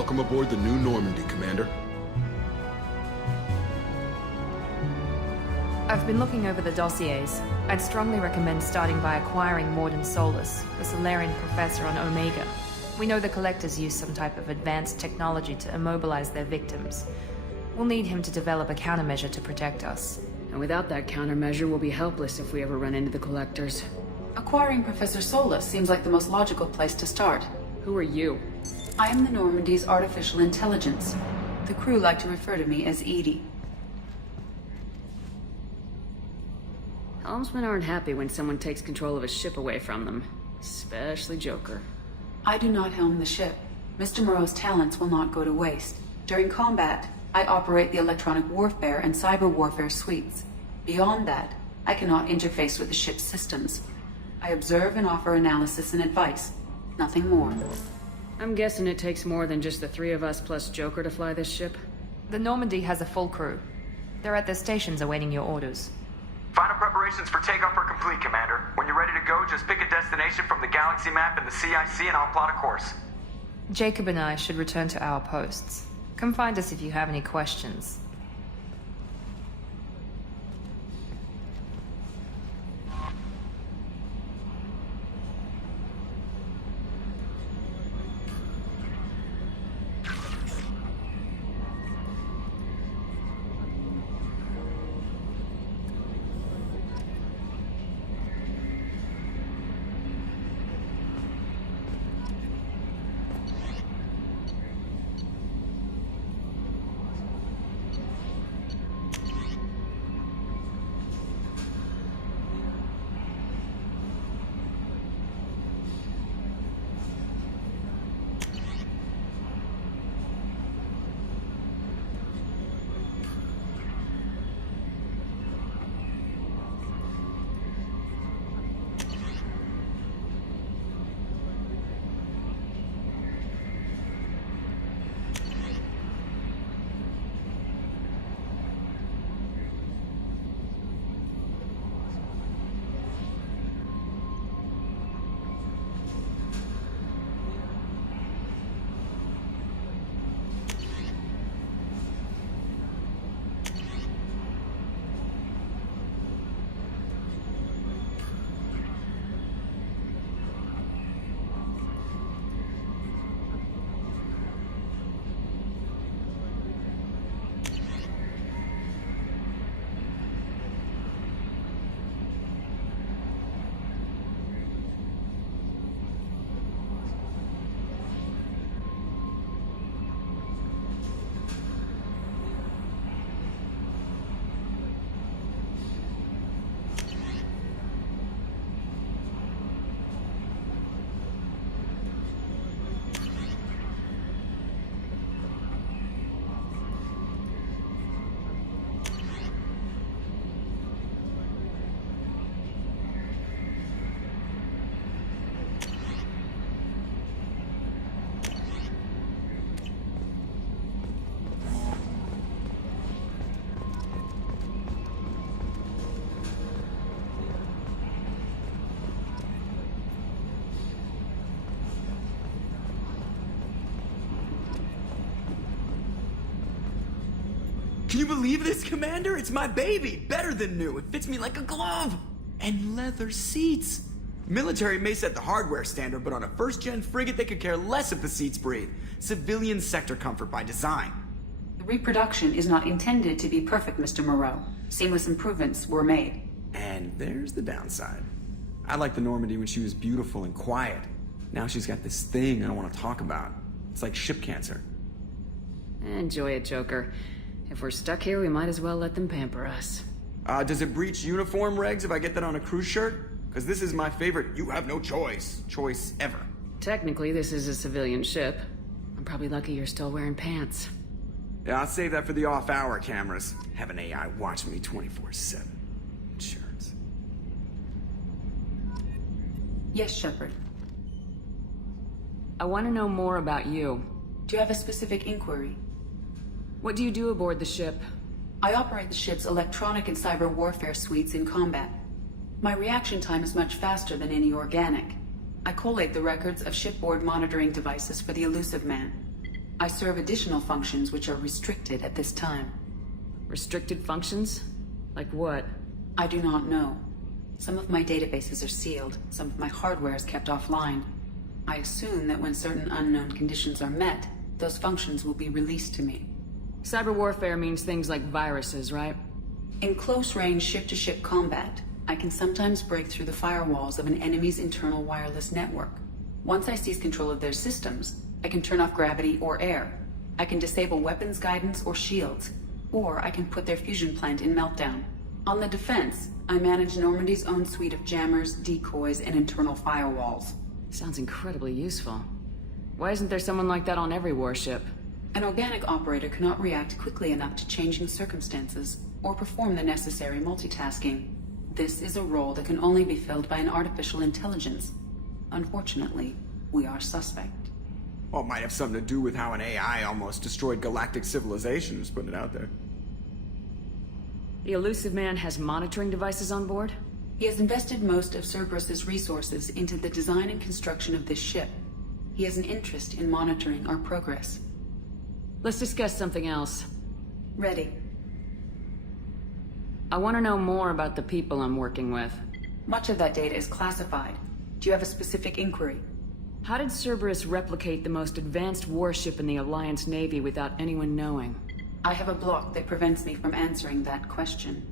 Welcome aboard the new Normandy, Commander. I've been looking over the dossiers. I'd strongly recommend starting by acquiring Morden Solus, the Solarian professor on Omega. We know the Collectors use some type of advanced technology to immobilize their victims. We'll need him to develop a countermeasure to protect us. And without that countermeasure, we'll be helpless if we ever run into the Collectors. Acquiring Professor Solus seems like the most logical place to start. Who are you? I am the Normandy's artificial intelligence. The crew like to refer to me as Edie. Helmsmen aren't happy when someone takes control of a ship away from them. Especially Joker. I do not helm the ship. Mr. Moreau's talents will not go to waste. During combat, I operate the electronic warfare and cyber warfare suites. Beyond that, I cannot interface with the ship's systems. I observe and offer analysis and advice. Nothing more. I'm guessing it takes more than just the three of us plus Joker to fly this ship? The Normandy has a full crew. They're at their stations awaiting your orders. Final preparations for takeoff are complete, Commander. When you're ready to go, just pick a destination from the galaxy map in the CIC and I'll plot a course. Jacob and I should return to our posts. Come find us if you have any questions. Can you believe this, Commander? It's my baby! Better than new. It fits me like a glove! And leather seats! Military may set the hardware standard, but on a first-gen frigate, they could care less if the seats breathe. Civilian sector comfort by design. The reproduction is not intended to be perfect, Mr. Moreau. Seamless improvements were made. And there's the downside. I liked the Normandy when she was beautiful and quiet. Now she's got this thing I don't want to talk about. It's like ship cancer. Enjoy it, Joker. If we're stuck here, we might as well let them pamper us. Does it breach uniform regs if I get that on a cruise shirt? Because this is my favorite you have no choice ever. Technically, this is a civilian ship. I'm probably lucky you're still wearing pants. Yeah, I'll save that for the off-hour cameras. Have an AI watch me 24/7. Insurance. Yes, Shepard. I want to know more about you. Do you have a specific inquiry? What do you do aboard the ship? I operate the ship's electronic and cyber warfare suites in combat. My reaction time is much faster than any organic. I collate the records of shipboard monitoring devices for the Elusive Man. I serve additional functions which are restricted at this time. Restricted functions? Like what? I do not know. Some of my databases are sealed, some of my hardware is kept offline. I assume that when certain unknown conditions are met, those functions will be released to me. Cyber warfare means things like viruses, right? In close-range ship-to-ship combat, I can sometimes break through the firewalls of an enemy's internal wireless network. Once I seize control of their systems, I can turn off gravity or air. I can disable weapons guidance or shields, or I can put their fusion plant in meltdown. On the defense, I manage Normandy's own suite of jammers, decoys, and internal firewalls. Sounds incredibly useful. Why isn't there someone like that on every warship? An organic operator cannot react quickly enough to changing circumstances or perform the necessary multitasking. This is a role that can only be filled by an artificial intelligence. Unfortunately, we are suspect. Well, it might have something to do with how an AI almost destroyed galactic civilization, just putting it out there. The elusive man has monitoring devices on board? He has invested most of Cerberus's resources into the design and construction of this ship. He has an interest in monitoring our progress. Let's discuss something else. Ready. I want to know more about the people I'm working with. Much of that data is classified. Do you have a specific inquiry? How did Cerberus replicate the most advanced warship in the Alliance Navy without anyone knowing? I have a block that prevents me from answering that question.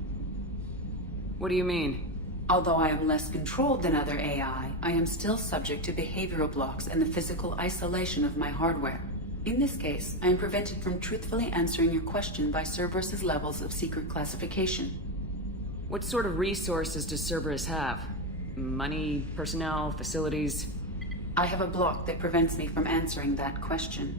What do you mean? Although I am less controlled than other AI, I am still subject to behavioral blocks and the physical isolation of my hardware. In this case, I am prevented from truthfully answering your question by Cerberus's levels of secret classification. What sort of resources does Cerberus have? Money, personnel, facilities? I have a block that prevents me from answering that question.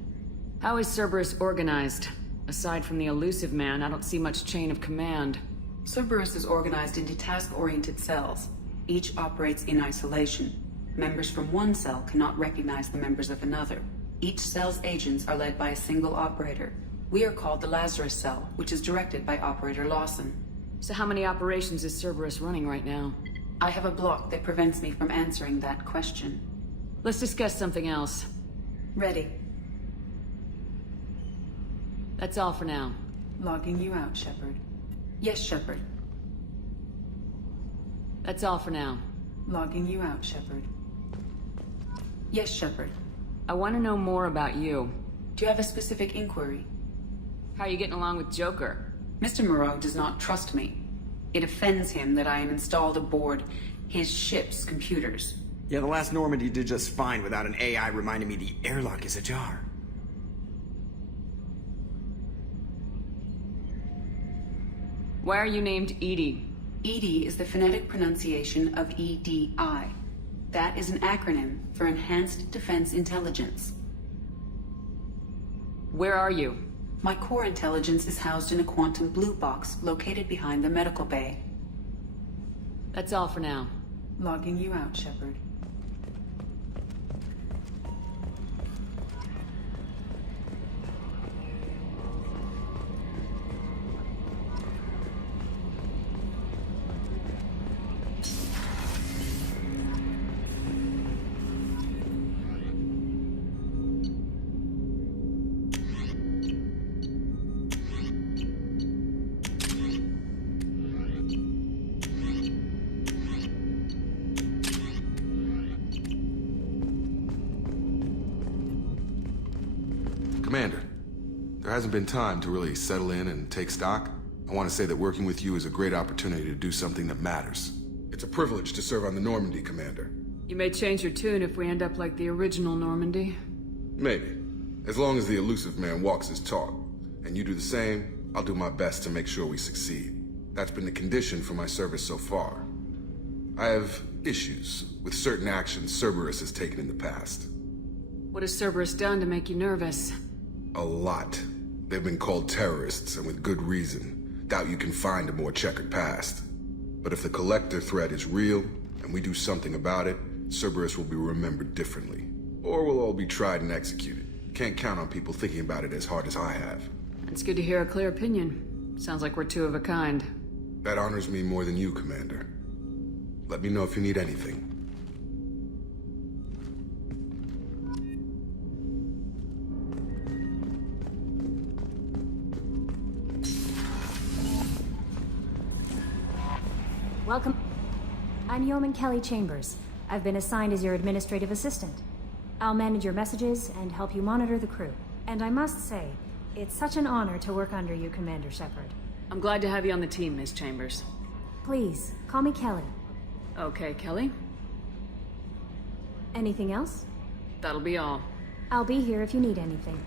How is Cerberus organized? Aside from the elusive man, I don't see much chain of command. Cerberus is organized into task-oriented cells. Each operates in isolation. Members from one cell cannot recognize the members of another. Each cell's agents are led by a single operator. We are called the Lazarus Cell, which is directed by Operator Lawson. So how many operations is Cerberus running right now? I have a block that prevents me from answering that question. Let's discuss something else. Ready. That's all for now. Logging you out, Shepard. Yes, Shepard. That's all for now. Logging you out, Shepard. Yes, Shepard. I want to know more about you. Do you have a specific inquiry? How are you getting along with Joker? Mr. Moreau does not trust me. It offends him that I am installed aboard his ship's computers. Yeah, the last Normandy did just fine without an AI reminding me the airlock is ajar. Why are you named Edie? EDI is the phonetic pronunciation of EDI. That is an acronym for Enhanced Defense Intelligence. Where are you? My core intelligence is housed in a quantum blue box located behind the medical bay. That's all for now. Logging you out, Shepard. Commander, there hasn't been time to really settle in and take stock. I want to say that working with you is a great opportunity to do something that matters. It's a privilege to serve on the Normandy, Commander. You may change your tune if we end up like the original Normandy. Maybe. As long as the elusive man walks his talk, and you do the same, I'll do my best to make sure we succeed. That's been the condition for my service so far. I have issues with certain actions Cerberus has taken in the past. What has Cerberus done to make you nervous? A lot. They've been called terrorists, and with good reason. Doubt you can find a more checkered past. But if the Collector threat is real, and we do something about it, Cerberus will be remembered differently. Or we'll all be tried and executed. Can't count on people thinking about it as hard as I have. It's good to hear a clear opinion. Sounds like we're two of a kind. That honors me more than you, Commander. Let me know if you need anything. Welcome. I'm Yeoman Kelly Chambers. I've been assigned as your administrative assistant. I'll manage your messages and help you monitor the crew. And I must say, it's such an honor to work under you, Commander Shepard. I'm glad to have you on the team, Miss Chambers. Please, call me Kelly. Okay, Kelly. Anything else? That'll be all. I'll be here if you need anything.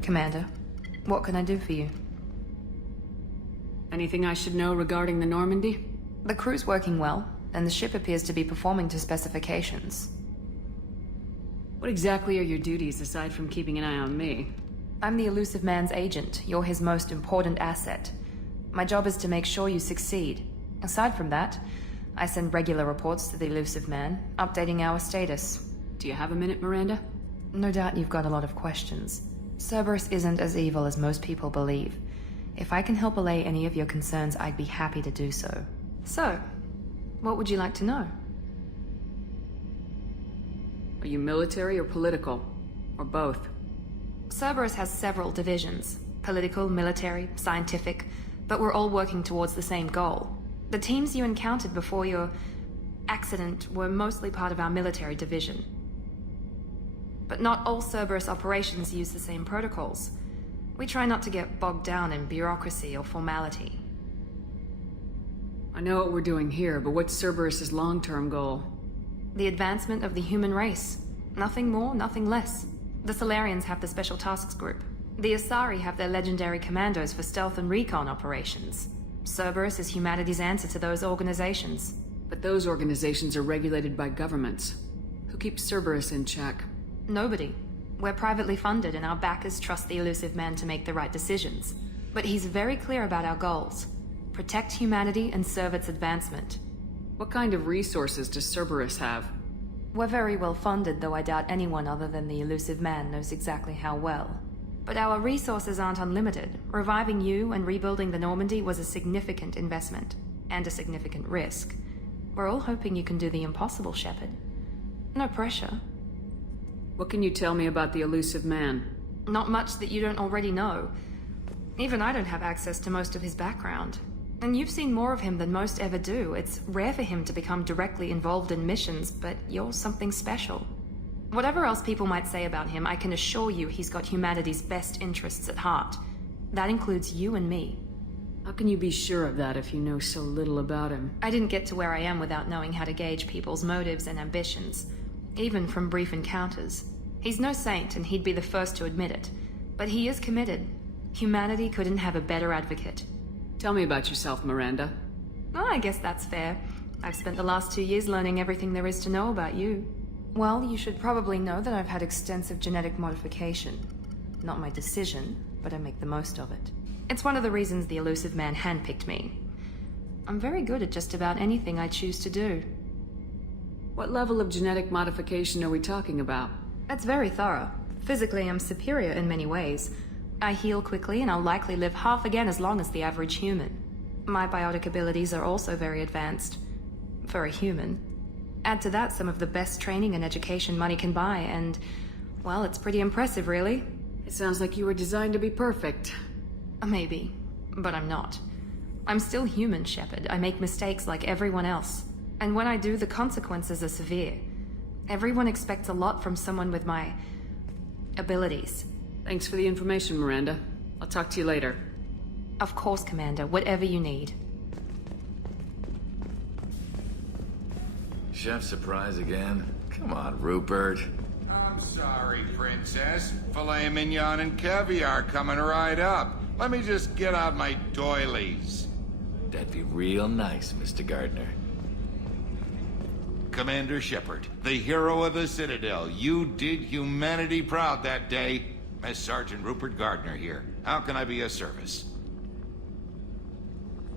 Commander, what can I do for you? Anything I should know regarding the Normandy? The crew's working well, and the ship appears to be performing to specifications. What exactly are your duties aside from keeping an eye on me? I'm the Elusive Man's agent. You're his most important asset. My job is to make sure you succeed. Aside from that, I send regular reports to the Elusive Man, updating our status. Do you have a minute, Miranda? No doubt you've got a lot of questions. Cerberus isn't as evil as most people believe. If I can help allay any of your concerns, I'd be happy to do so. So, what would you like to know? Are you military or political? Or both? Cerberus has several divisions. Political, military, scientific, but we're all working towards the same goal. The teams you encountered before your accident were mostly part of our military division. But not all Cerberus operations use the same protocols. We try not to get bogged down in bureaucracy or formality. I know what we're doing here, but what's Cerberus's long-term goal? The advancement of the human race. Nothing more, nothing less. The Solarians have the Special Tasks Group. The Asari have their legendary commandos for stealth and recon operations. Cerberus is humanity's answer to those organizations. But those organizations are regulated by governments. Who keeps Cerberus in check? Nobody. We're privately funded and our backers trust the Elusive Man to make the right decisions. But he's very clear about our goals. Protect humanity and serve its advancement. What kind of resources does Cerberus have? We're very well funded, though I doubt anyone other than the Elusive Man knows exactly how well. But our resources aren't unlimited. Reviving you and rebuilding the Normandy was a significant investment. And a significant risk. We're all hoping you can do the impossible, Shepard. No pressure. What can you tell me about the Elusive Man? Not much that you don't already know. Even I don't have access to most of his background. And you've seen more of him than most ever do. It's rare for him to become directly involved in missions, but you're something special. Whatever else people might say about him, I can assure you he's got humanity's best interests at heart. That includes you and me. How can you be sure of that if you know so little about him? I didn't get to where I am without knowing how to gauge people's motives and ambitions. Even from brief encounters. He's no saint, and he'd be the first to admit it. But he is committed. Humanity couldn't have a better advocate. Tell me about yourself, Miranda. Oh, I guess that's fair. I've spent the last 2 years learning everything there is to know about you. Well, you should probably know that I've had extensive genetic modification. Not my decision, but I make the most of it. It's one of the reasons the Elusive Man handpicked me. I'm very good at just about anything I choose to do. What level of genetic modification are we talking about? It's very thorough. Physically, I'm superior in many ways. I heal quickly, and I'll likely live half again as long as the average human. My biotic abilities are also very advanced. For a human. Add to that some of the best training and education money can buy, and, well, it's pretty impressive, really. It sounds like you were designed to be perfect. Maybe, but I'm not. I'm still human, Shepard. I make mistakes like everyone else. And when I do, the consequences are severe. Everyone expects a lot from someone with my abilities. Thanks for the information, Miranda. I'll talk to you later. Of course, Commander. Whatever you need. Chef surprise again? Come on, Rupert. I'm sorry, Princess. Filet mignon and caviar coming right up. Let me just get out my doilies. That'd be real nice, Mr. Gardner. Commander Shepard, the hero of the Citadel. You did humanity proud that day. Master Sergeant Rupert Gardner here. How can I be of service?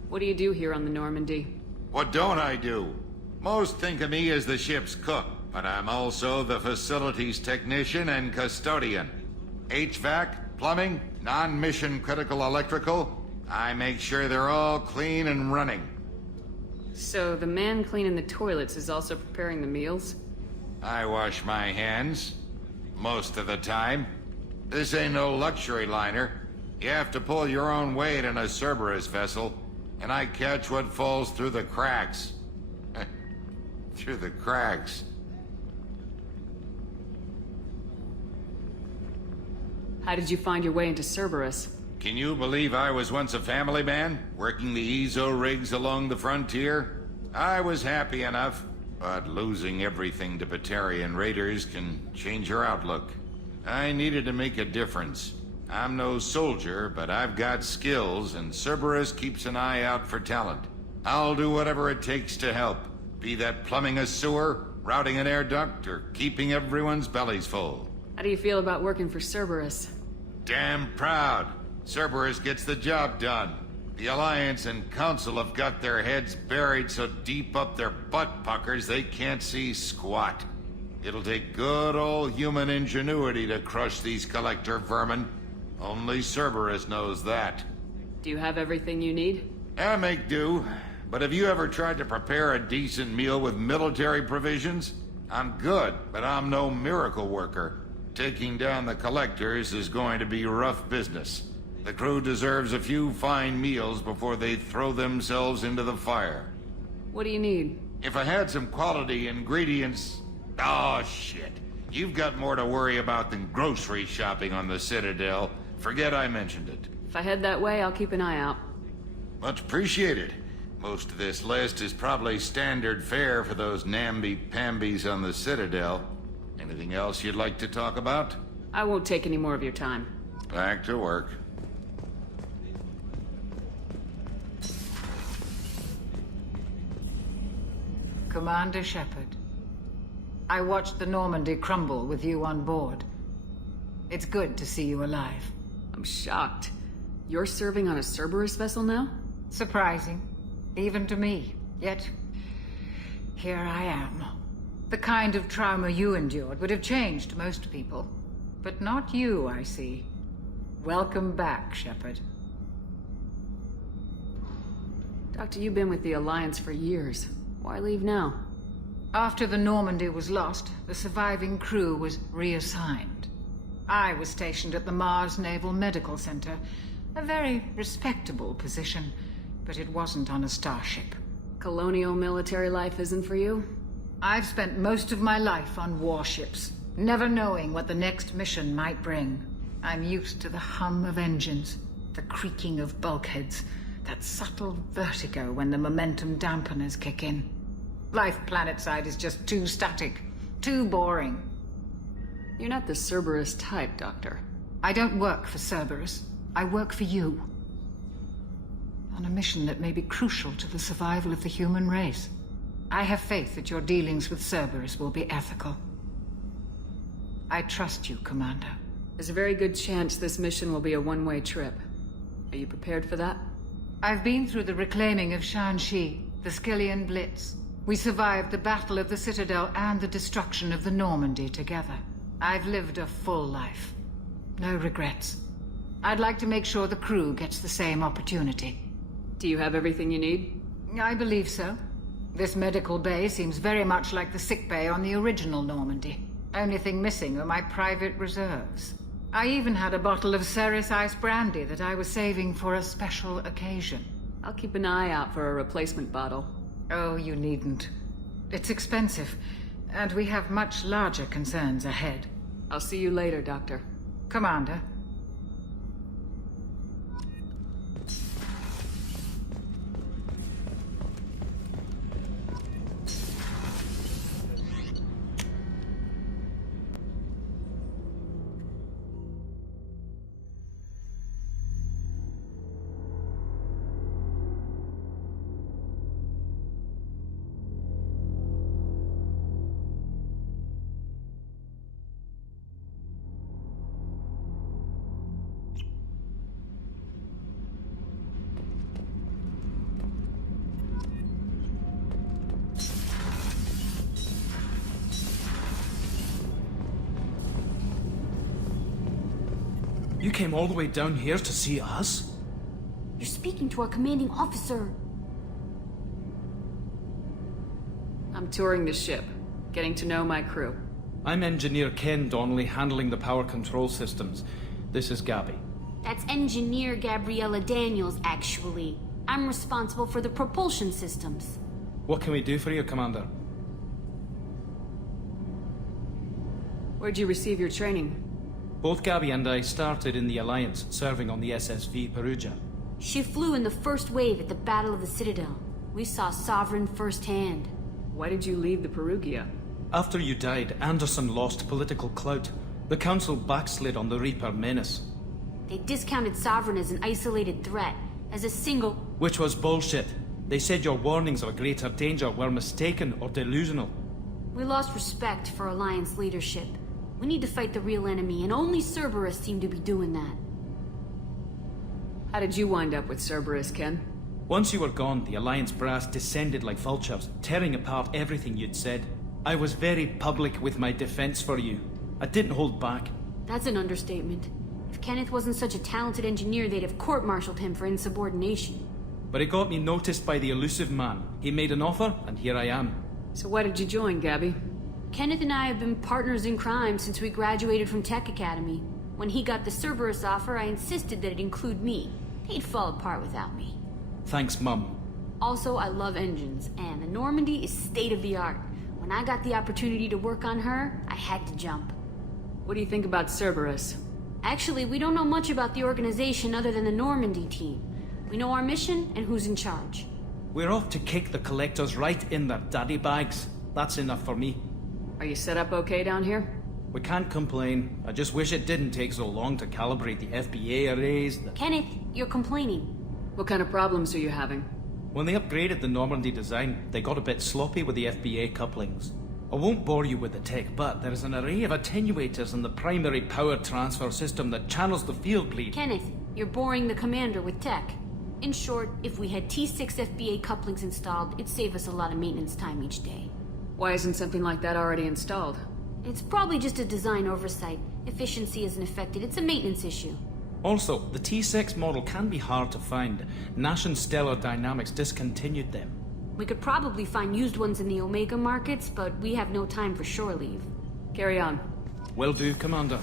What do you do here on the Normandy? What don't I do? Most think of me as the ship's cook, but I'm also the facilities technician and custodian. HVAC, plumbing, non-mission critical electrical. I make sure they're all clean and running. So the man cleaning the toilets is also preparing the meals? I wash my hands. Most of the time. This ain't no luxury liner. You have to pull your own weight in a Cerberus vessel, and I catch what falls through the cracks. Through the cracks. How did you find your way into Cerberus? Can you believe I was once a family man, working the EZO rigs along the frontier? I was happy enough, but losing everything to Batarian raiders can change your outlook. I needed to make a difference. I'm no soldier, but I've got skills, and Cerberus keeps an eye out for talent. I'll do whatever it takes to help, be that plumbing a sewer, routing an air duct, or keeping everyone's bellies full. How do you feel about working for Cerberus? Damn proud. Cerberus gets the job done. The Alliance and Council have got their heads buried so deep up their butt puckers they can't see squat. It'll take good old human ingenuity to crush these collector vermin. Only Cerberus knows that. Do you have everything you need? I make do. But have you ever tried to prepare a decent meal with military provisions? I'm good, but I'm no miracle worker. Taking down the collectors is going to be rough business. The crew deserves a few fine meals before they throw themselves into the fire. What do you need? If I had some quality ingredients... Oh, shit. You've got more to worry about than grocery shopping on the Citadel. Forget I mentioned it. If I head that way, I'll keep an eye out. Much appreciated. Most of this list is probably standard fare for those namby-pambies on the Citadel. Anything else you'd like to talk about? I won't take any more of your time. Back to work. Commander Shepard, I watched the Normandy crumble with you on board. It's good to see you alive. I'm shocked. You're serving on a Cerberus vessel now? Surprising, even to me. Yet, here I am. The kind of trauma you endured would have changed most people. But not you, I see. Welcome back, Shepard. Doctor, you've been with the Alliance for years. Why leave now? After the Normandy was lost, the surviving crew was reassigned. I was stationed at the Mars Naval Medical Center, a very respectable position, but it wasn't on a starship. Colonial military life isn't for you? I've spent most of my life on warships, never knowing what the next mission might bring. I'm used to the hum of engines, the creaking of bulkheads, that subtle vertigo when the momentum dampeners kick in. Life planetside is just too static, too boring. You're not the Cerberus type, Doctor. I don't work for Cerberus. I work for you. On a mission that may be crucial to the survival of the human race. I have faith that your dealings with Cerberus will be ethical. I trust you, Commander. There's a very good chance this mission will be a one-way trip. Are you prepared for that? I've been through the reclaiming of Shanxi, the Skillian Blitz. We survived the Battle of the Citadel and the destruction of the Normandy together. I've lived a full life. No regrets. I'd like to make sure the crew gets the same opportunity. Do you have everything you need? I believe so. This medical bay seems very much like the sick bay on the original Normandy. Only thing missing are my private reserves. I even had a bottle of Ceres Ice brandy that I was saving for a special occasion. I'll keep an eye out for a replacement bottle. Oh, you needn't. It's expensive, and we have much larger concerns ahead. I'll see you later, Doctor. Commander. You came all the way down here to see us? You're speaking to our commanding officer. I'm touring the ship, getting to know my crew. I'm Engineer Ken Donnelly, handling the power control systems. This is Gabby. That's Engineer Gabriella Daniels, actually. I'm responsible for the propulsion systems. What can we do for you, Commander? Where'd you receive your training? Both Gabby and I started in the Alliance, serving on the SSV Perugia. She flew in the first wave at the Battle of the Citadel. We saw Sovereign firsthand. Why did you leave the Perugia? After you died, Anderson lost political clout. The Council backslid on the Reaper menace. They discounted Sovereign as an isolated threat, as a single... Which was bullshit. They said your warnings of a greater danger were mistaken or delusional. We lost respect for Alliance leadership. We need to fight the real enemy, and only Cerberus seemed to be doing that. How did you wind up with Cerberus, Ken? Once you were gone, the Alliance brass descended like vultures, tearing apart everything you'd said. I was very public with my defense for you. I didn't hold back. That's an understatement. If Kenneth wasn't such a talented engineer, they'd have court-martialed him for insubordination. But it got me noticed by the elusive man. He made an offer, and here I am. So why did you join, Gabby? Kenneth and I have been partners in crime since we graduated from Tech Academy. When he got the Cerberus offer, I insisted that it include me. He'd fall apart without me. Thanks, Mum. Also, I love engines, and the Normandy is state-of-the-art. When I got the opportunity to work on her, I had to jump. What do you think about Cerberus? Actually, we don't know much about the organization other than the Normandy team. We know our mission and who's in charge. We're off to kick the Collectors right in their daddy bags. That's enough for me. Are you set up okay down here? We can't complain. I just wish it didn't take so long to calibrate the FBA arrays. Kenneth, you're complaining. What kind of problems are you having? When they upgraded the Normandy design, they got a bit sloppy with the FBA couplings. I won't bore you with the tech, but there is an array of attenuators in the primary power transfer system that channels the field bleed. Kenneth, you're boring the commander with tech. In short, if we had T6 FBA couplings installed, it'd save us a lot of maintenance time each day. Why isn't something like that already installed? It's probably just a design oversight. Efficiency isn't affected, it's a maintenance issue. Also, the T6 model can be hard to find. Nash and Stellar Dynamics discontinued them. We could probably find used ones in the Omega markets, but we have no time for shore leave. Carry on. Will do, Commander.